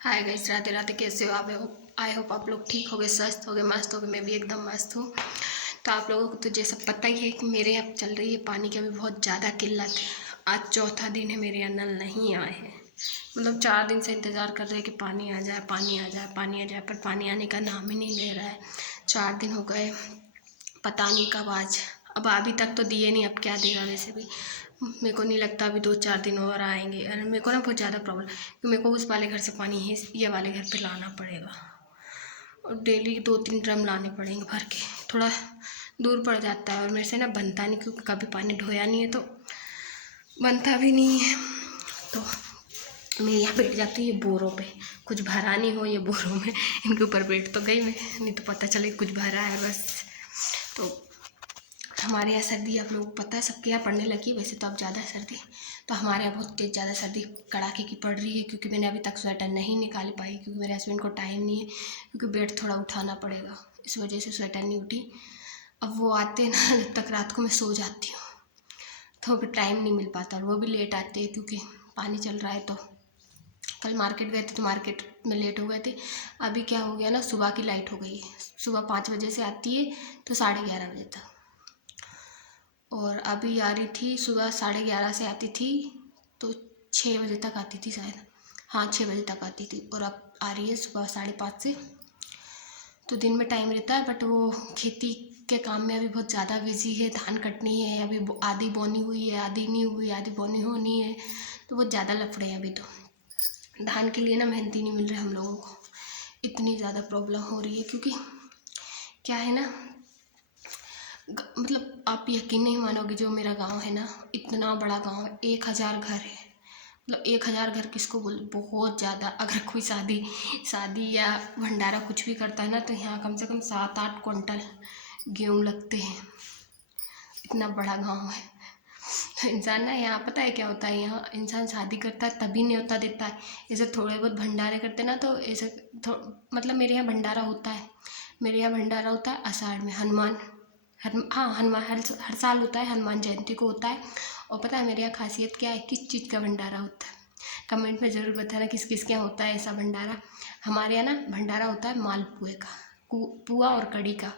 Hi guys, Radhe Radhe. कैसे हो आप? आई होप आप लोग ठीक हो गए, स्वस्थ हो गए, मस्त हो गए। मैं भी एकदम मस्त हूँ। तो आप लोगों को तो जैसा पता ही है कि मेरे यहाँ चल रही है पानी की अभी बहुत ज़्यादा किल्लत है। आज चौथा दिन है मेरे यहाँ नल नहीं आए हैं। मतलब 4 दिन से इंतज़ार कर रहे हैं कि पानी आ जाए, पानी आ जाए, पानी आ जाए, पर पानी आने का नाम ही नहीं ले रहा है। 4 दिन हो गए, पता नहीं कब आज। अब अभी तक तो दिए नहीं, अब क्या देगा। वैसे भी मेरे को नहीं लगता अभी 2-4 दिन और आएंगे। और मेरे को ना बहुत ज़्यादा प्रॉब्लम, क्योंकि मेरे को उस वाले घर से पानी ही ये वाले घर पे लाना पड़ेगा, और डेली 2-3 ड्रम लाने पड़ेंगे भर के। थोड़ा दूर पड़ जाता है और मेरे से ना बनता नहीं, क्योंकि कभी पानी ढोया नहीं है तो बनता भी नहीं है। तो मैं यहाँ बैठ जाती हूँ ये बोरों पे। कुछ भरा नहीं हो ये बोरों में, इनके ऊपर बैठ तो गई मैं, नहीं तो पता चले कुछ भरा है बस। तो हमारे यहाँ सर्दी आप लोगों को पता है, सबके यहाँ पड़ने लगी। वैसे तो अब ज़्यादा सर्दी, तो हमारे यहाँ बहुत तेज़ ज़्यादा सर्दी कड़ाके की पड़ रही है। क्योंकि मैंने अभी तक स्वेटर नहीं निकाल पाई, क्योंकि मेरे हस्बैंड को टाइम नहीं है, क्योंकि बेड थोड़ा उठाना पड़ेगा, इस वजह से स्वेटर नहीं उठी। अब वो आते हैं ना, जब तक रात को मैं सो जाती हूँ, तो फिर टाइम नहीं मिल पाता। और वो भी लेट आते हैं क्योंकि पानी चल रहा है। तो कल मार्केट गए थे तो मार्केट में लेट हो गए थे। अभी क्या हो गया ना, सुबह की लाइट हो गई है। सुबह 5 बजे से आती है तो 11:30 बजे तक, और अभी आ रही थी सुबह 11:30 से आती थी तो 6 बजे तक आती थी शायद। हाँ, 6 बजे तक आती थी, और अब आ रही है सुबह 5:30 से। तो दिन में टाइम रहता है, बट वो खेती के काम में अभी बहुत ज़्यादा बिजी है। धान कटनी है, अभी आधी बोनी हुई है, आधी नहीं हुई, आधी बोनी होनी है। तो बहुत ज़्यादा लफड़े हैं अभी। तो धान के लिए ना मेहनती नहीं मिल रहे हम लोगों को, इतनी ज़्यादा प्रॉब्लम हो रही है। क्योंकि क्या है ना, मतलब आप यकीन नहीं मानोगे, जो मेरा गांव है ना, इतना बड़ा गांव है, 1000 घर है। मतलब 1000 घर किसको बोल, बहुत ज़्यादा। अगर कोई शादी शादी या भंडारा कुछ भी करता है ना, तो यहाँ कम से कम 7-8 क्विंटल गेहूँ लगते हैं। इतना बड़ा गांव है। तो इंसान ना, यहाँ पता है क्या होता है, यहाँ इंसान शादी करता है तभी न्योता देता है। ऐसे थोड़े बहुत भंडारे करते ना, तो ऐसे मतलब मेरे यहाँ भंडारा होता है। मेरे यहाँ भंडारा होता है आषाढ़ में, हाँ, हनुमान हर साल होता है, हनुमान जयंती को होता है। और पता है मेरे यहाँ खासियत क्या है, किस चीज़ का भंडारा होता है? कमेंट में ज़रूर बताना किस किस के यहाँ होता है ऐसा भंडारा। हमारे यहाँ ना भंडारा होता है मालपुए का, पुआ और कड़ी का।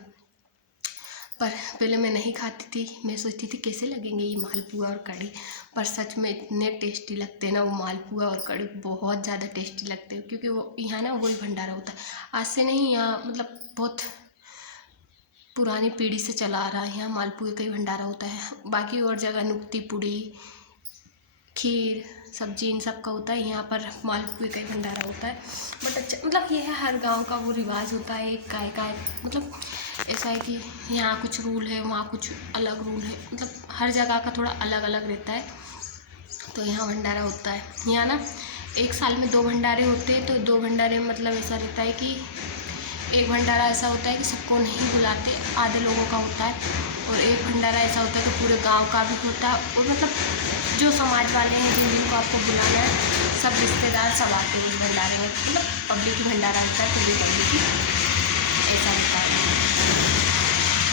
पर पहले मैं नहीं खाती थी, मैं सोचती थी कैसे लगेंगे ये मालपुआ और कड़ी। पर सच में इतने टेस्टी लगते हैं ना वो मालपुआ और कड़ी, बहुत ज़्यादा टेस्टी लगते हैं। क्योंकि वो यहाँ ना वही भंडारा होता है, आज से नहीं, यहाँ मतलब बहुत पुरानी पीढ़ी से चला आ रहा है। यहाँ मालपुए का ही भंडारा होता है। बाकी और जगह नुक्ती पुड़ी, खीर, सब्जी, इन सब का होता है। यहाँ पर मालपुए का ही भंडारा होता है। बट अच्छा, मतलब ये है हर गांव का वो रिवाज होता है, एक का मतलब ऐसा है कि यहाँ कुछ रूल है, वहाँ कुछ अलग रूल है। मतलब हर जगह का थोड़ा अलग अलग रहता है। तो यहाँ भंडारा होता है। यहाँ ना एक साल में 2 भंडारे होते हैं। तो 2 भंडारे में मतलब ऐसा रहता है कि एक भंडारा ऐसा होता है कि सबको नहीं बुलाते, आधे लोगों का होता है। और एक भंडारा ऐसा होता है कि पूरे गांव का भी होता है। और मतलब जो समाज वाले हैं, जिन जिनको आपको बुलाना है, सब रिश्तेदार सब आते हैं उस भंडारे में। मतलब पब्लिक ही भंडारा होता है, पूरी पब्लिक ही ऐसा होता है।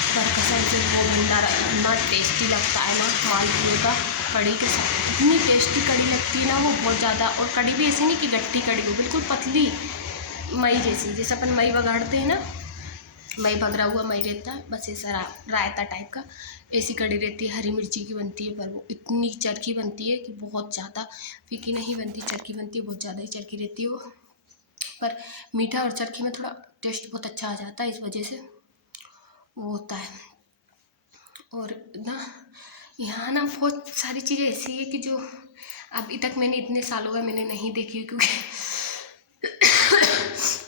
पर कसम से वो भंडारा इतना टेस्टी लगता है ना, मालपुए का कड़ी के साथ इतनी टेस्टी कड़ी लगती है ना वो, बहुत ज़्यादा। और कड़ी भी ऐसी नहीं कि गट्टी कड़ी हो, बिल्कुल पतली मई जैसी, जैसे अपन मई बगाड़ते हैं ना, मई बगरा हुआ मई रहता है, बस ऐसा रायता टाइप का ऐसी कड़ी रहती है। हरी मिर्ची की बनती है, पर वो इतनी चरखी बनती है कि बहुत ज़्यादा फीकी नहीं बनती, चरखी बनती है, बहुत ज़्यादा ही चरखी रहती है वो। पर मीठा और चरखी में थोड़ा टेस्ट बहुत अच्छा आ जाता है, इस वजह से वो होता है। और ना यहाँ ना बहुत सारी चीज़ें ऐसी है कि जो अभी तक मैंने इतने सालों में मैंने नहीं देखी,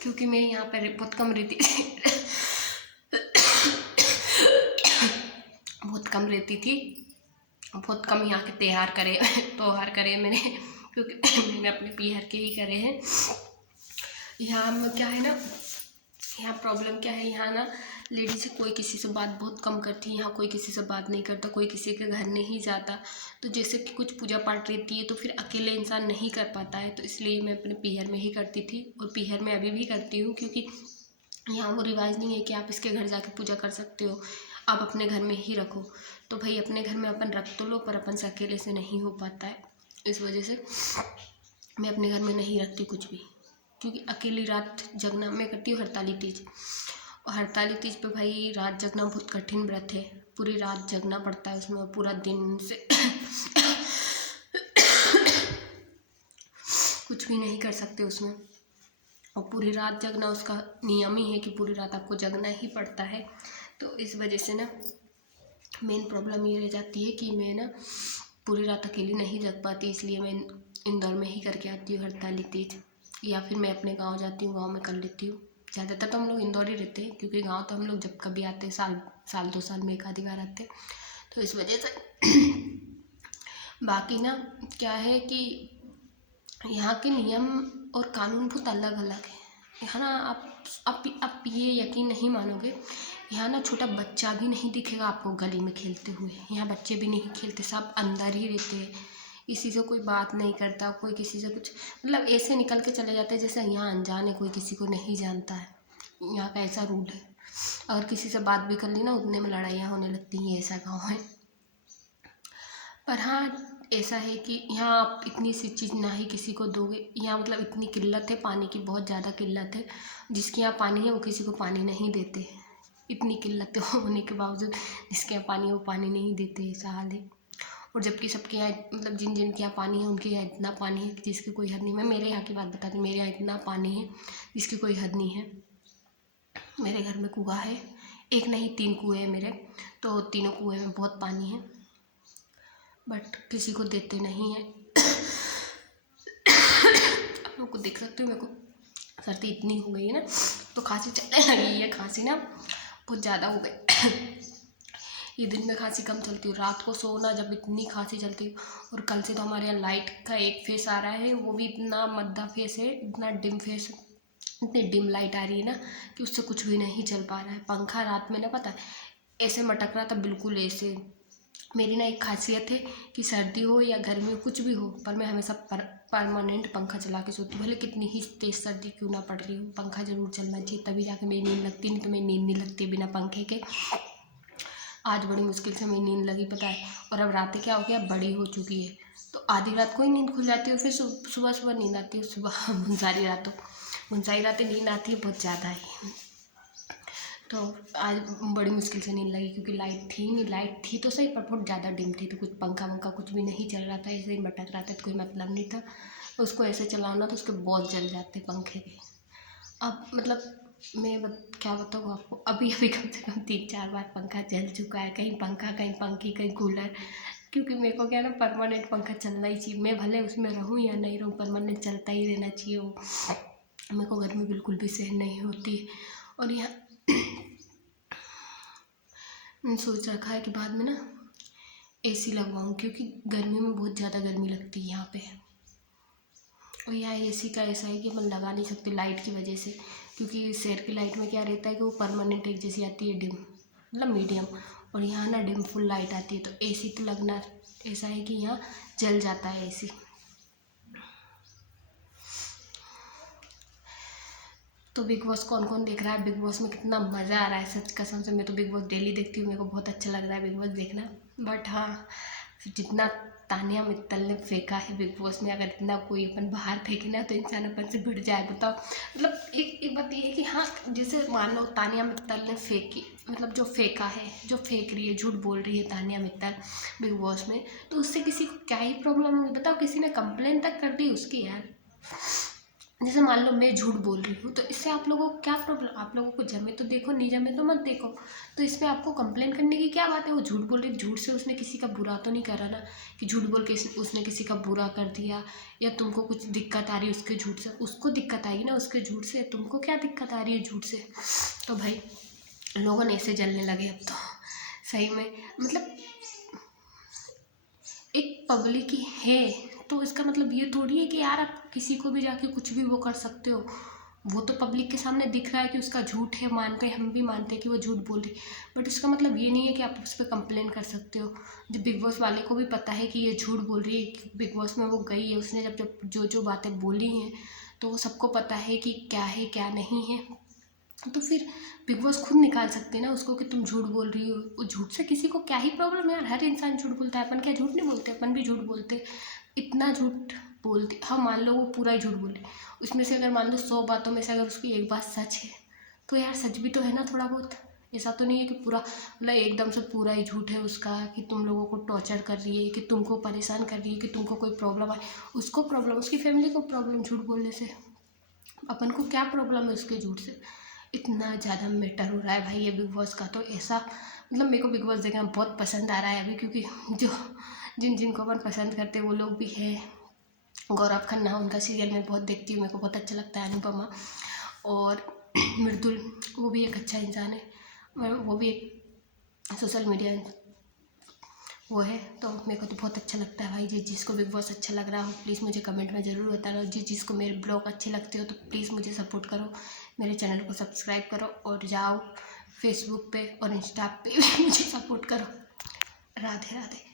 क्योंकि मैं यहाँ पर बहुत कम रहती बहुत कम रहती थी, बहुत कम यहाँ के त्योहार करे मैंने, क्योंकि मैंने अपने पीहर के ही करे हैं। यहाँ में क्या है ना, यहाँ प्रॉब्लम क्या है, यहाँ ना लेडीज़ कोई किसी से बात बहुत कम करती है। यहाँ कोई किसी से बात नहीं करता, कोई किसी के घर नहीं जाता। तो जैसे कि कुछ पूजा पाठ रहती है तो फिर अकेले इंसान नहीं कर पाता है, तो इसलिए मैं अपने पीहर में ही करती थी, और पीहर में अभी भी करती हूँ। क्योंकि यहाँ वो रिवाज नहीं है कि आप इसके घर जाके पूजा कर सकते हो, आप अपने घर में ही रखो। तो भाई अपने घर में अपन रख तो लो, पर अपन से अकेले से नहीं हो पाता है। इस वजह से मैं अपने घर में नहीं रखती कुछ भी। क्योंकि अकेली रात जगना मैं करती हूँ हरताली तीज। और हरताली तीज पे भाई रात जगना बहुत कठिन व्रत है, पूरी रात जगना पड़ता है उसमें, और पूरा दिन से कुछ भी नहीं कर सकते उसमें, और पूरी रात जगना उसका नियम ही है कि पूरी रात आपको जगना ही पड़ता है। तो इस वजह से ना मेन प्रॉब्लम ये रह जाती है कि मैं ना पूरी रात अकेली नहीं जग पाती, इसलिए मैं इंदौर में ही करके आती हूँ हरताली तीज, या फिर मैं अपने गांव जाती हूँ, गांव में कर लेती हूँ। ज़्यादातर तो हम लोग इंदौर ही रहते हैं, क्योंकि गांव तो हम लोग जब कभी आते हैं साल 2 साल में एक आधी बार आते हैं, तो इस वजह से बाकी ना क्या है कि यहाँ के नियम और कानून बहुत अलग अलग है। यहाँ ना आप ये यकीन नहीं मानोगे, यहाँ ना छोटा बच्चा भी नहीं दिखेगा आपको गली में खेलते हुए। यहाँ बच्चे भी नहीं खेलते, सब अंदर ही रहते हैं, किसी से कोई बात नहीं करता, कोई किसी से कुछ, मतलब ऐसे निकल के चले जाते हैं जैसे यहाँ अनजान है, कोई किसी को नहीं जानता है। यहाँ का ऐसा रूल है, अगर किसी से बात भी कर ली ना उतने में लड़ाइयाँ होने लगती हैं, ऐसा गाँव है। पर हाँ ऐसा है कि यहाँ आप इतनी सी चीज़ ना ही किसी को दोगे, यहाँ मतलब इतनी किल्लत है पानी की, बहुत ज़्यादा किल्लत है। जिसके यहाँ पानी है वो किसी को पानी नहीं देते, इतनी किल्लत होने के बावजूद जिसके यहाँ पानी है वो पानी नहीं देते, ऐसा हाल है। और जबकि सबके यहाँ मतलब जिन जिन के यहाँ पानी है उनके यहाँ इतना पानी है कि जिसकी कोई हद नहीं। मैं मेरे यहाँ की बात बताती हूँ, मेरे यहाँ इतना पानी है जिसकी कोई हद नहीं है। मेरे घर में कुआँ है, एक नहीं 3 कुएँ हैं मेरे, तो तीनों कुएँ में बहुत पानी है, बट किसी को देते नहीं है। आप लोग को देख सकते हो, मेरे को सर्दी इतनी हो गई है ना, तो खांसी चलने लगी है, खांसी ना बहुत ज़्यादा हो गई। ये दिन में खांसी कम चलती है, रात को सोना जब इतनी खांसी चलती है। और कल से तो हमारे यहाँ लाइट का एक फेस आ रहा है, वो भी इतना मद्दा फेस है, इतना डिम फेस, इतनी डिम लाइट आ रही है ना कि उससे कुछ भी नहीं चल पा रहा है। पंखा रात में ना पता है ऐसे मटक रहा था, बिल्कुल ऐसे। मेरी ना एक खासियत है कि सर्दी हो या गर्मी हो कुछ भी हो, पर मैं हमेशा परमानेंट पंखा चला के सोती हूँ, भले कितनी ही तेज़ सर्दी क्यों ना पड़ रही हो, पंखा ज़रूर चलना चाहिए, तभी जाके मेरी नींद लगती, नहीं तो मेरी नींद नहीं लगती बिना पंखे के। आज बड़ी मुश्किल से मेरी नींद लगी पता है। और अब रातें क्या हो गया, बड़ी हो चुकी है, तो आधी रात को ही नींद खुल जाती है, फिर सुबह सुबह नींद आती है, सुबह सारी रातें नींद आती है बहुत ज़्यादा ही। तो आज बड़ी मुश्किल से नींद लगी, क्योंकि लाइट थी नहीं, लाइट थी तो सही पर बहुत ज़्यादा डिम थी, तो कुछ पंखा वंखा कुछ भी नहीं चल रहा था, ऐसे ही मटक रहा था, तो कोई मतलब नहीं था। तो उसको ऐसे चलाओ ना तो उसके बहुत जल जाते पंखे के। अब मतलब क्या बताऊँ आपको, अभी अभी कम से कम 3-4 बार पंखा जल चुका है, कहीं पंखा कहीं पंखी कहीं कूलर। क्योंकि मेरे को क्या ना परमानेंट पंखा चलना ही चाहिए, मैं भले उसमें रहूँ या नहीं रहूँ, परमानेंट चलता ही रहना चाहिए वो। मेरे को गर्मी बिल्कुल भी सहन नहीं होती। और यहाँ मैंने सोच रखा है कि बाद में ना एसी लगवाऊँ, क्योंकि गर्मी में बहुत ज़्यादा गर्मी लगती है यहाँ पे। और यहाँ एसी का ऐसा है कि अपन लगा नहीं सकते लाइट की वजह से, क्योंकि शहर की लाइट में क्या रहता है कि वो परमानेंट एक जैसी आती है, डिम मतलब मीडियम, और यहाँ ना डिम फुल लाइट आती है, तो एसी तो लगना ऐसा है कि यहाँ जल जाता है एसी। तो बिग बॉस कौन कौन देख रहा है, बिग बॉस में कितना मज़ा आ रहा है, सच कसम से मैं तो बिग बॉस डेली देखती हूँ, मेरे को बहुत अच्छा लग रहा है बिग बॉस देखना। बट हाँ जितना तानिया मित्तल ने फेंका है बिग बॉस में, अगर इतना कोई अपन बाहर फेंके ना तो इंसान अपन से भिड़ जाए, बताओ। मतलब एक बात ये है कि हाँ जैसे मान लो तानिया मित्तल ने फेंकी, मतलब जो फेंका है, जो फेंक रही है, झूठ बोल रही है तानिया मित्तल बिग बॉस में, तो उससे किसी को क्या ही प्रॉब्लम होगी बताओ, किसी ने कंप्लेन तक कर दी उसकी यार। जैसे मान लो मैं झूठ बोल रही हूँ, तो इससे आप लोगों को क्या प्रॉब्लम, आप लोगों को जमे तो देखो, नहीं जमे तो मत देखो, तो इसमें आपको कंप्लेन करने की क्या बात है। वो झूठ बोल रही, झूठ से उसने किसी का बुरा तो नहीं करा ना, कि झूठ बोल के उसने किसी का बुरा कर दिया, या तुमको कुछ दिक्कत आ रही है उसके झूठ से, उसको दिक्कत आएगी ना उसके झूठ से, तुमको क्या दिक्कत आ रही है झूठ से। तो भाई लोगों ने ऐसे जलने लगे अब तो सही में, मतलब एक पब्लिक ही है, तो इसका मतलब ये थोड़ी है कि यार आप किसी को भी जाके कुछ भी वो कर सकते हो। वो तो पब्लिक के सामने दिख रहा है कि उसका झूठ है, मानते हैं, हम भी मानते हैं कि वो झूठ बोल रही, बट इसका मतलब ये नहीं है कि आप उस पर कंप्लेन कर सकते हो। जब बिग बॉस वाले को भी पता है कि ये झूठ बोल रही है, बिग बॉस में वो गई है, उसने जब जब जो जो बातें बोली हैं तो वो सबको पता है कि क्या है क्या नहीं है, तो फिर बिग बॉस खुद निकाल सकते हैं ना उसको कि तुम झूठ बोल रही हो। वो झूठ से किसी को क्या ही प्रॉब्लम है यार, हर इंसान झूठ बोलता है, अपन क्या झूठ नहीं बोलते, अपन भी झूठ बोलते, इतना झूठ बोलती, हाँ मान लो वो पूरा ही झूठ बोले, उसमें से अगर मान लो 100 बातों में से अगर उसकी एक बात सच है तो यार सच भी तो है ना थोड़ा बहुत। ऐसा तो नहीं है कि पूरा मतलब एकदम से पूरा ही झूठ है उसका, कि तुम लोगों को टॉर्चर कर रही है, कि तुमको परेशान कर रही है, कि तुमको कोई प्रॉब्लम है। उसको प्रॉब्लम, उसकी फैमिली को प्रॉब्लम झूठ बोलने से, अपन को क्या प्रॉब्लम है उसके झूठ से। इतना ज़्यादा मैटर हो रहा है भाई ये बिग बॉस का, तो ऐसा मतलब मेरे को बिग बॉस देखना बहुत पसंद आ रहा है अभी, क्योंकि जो जिनको अपन पसंद करते हैं वो लोग भी है। गौरव खन्ना, उनका सीरियल मैं बहुत देखती हूँ, मेरे को बहुत अच्छा लगता है। अनुपमा और मृदुल, वो भी एक अच्छा इंसान है, वो भी एक सोशल मीडिया वो है, तो मेरे को तो बहुत अच्छा लगता है भाई। जिसको बिग बॉस अच्छा लग रहा हो प्लीज़ मुझे कमेंट में ज़रूर बताना, और जिसको मेरे ब्लॉग अच्छे लगते हो तो प्लीज़ मुझे सपोर्ट करो, मेरे चैनल को सब्सक्राइब करो और जाओ फेसबुक पे और इंस्टा पे भी मुझे सपोर्ट करो। राधे राधे।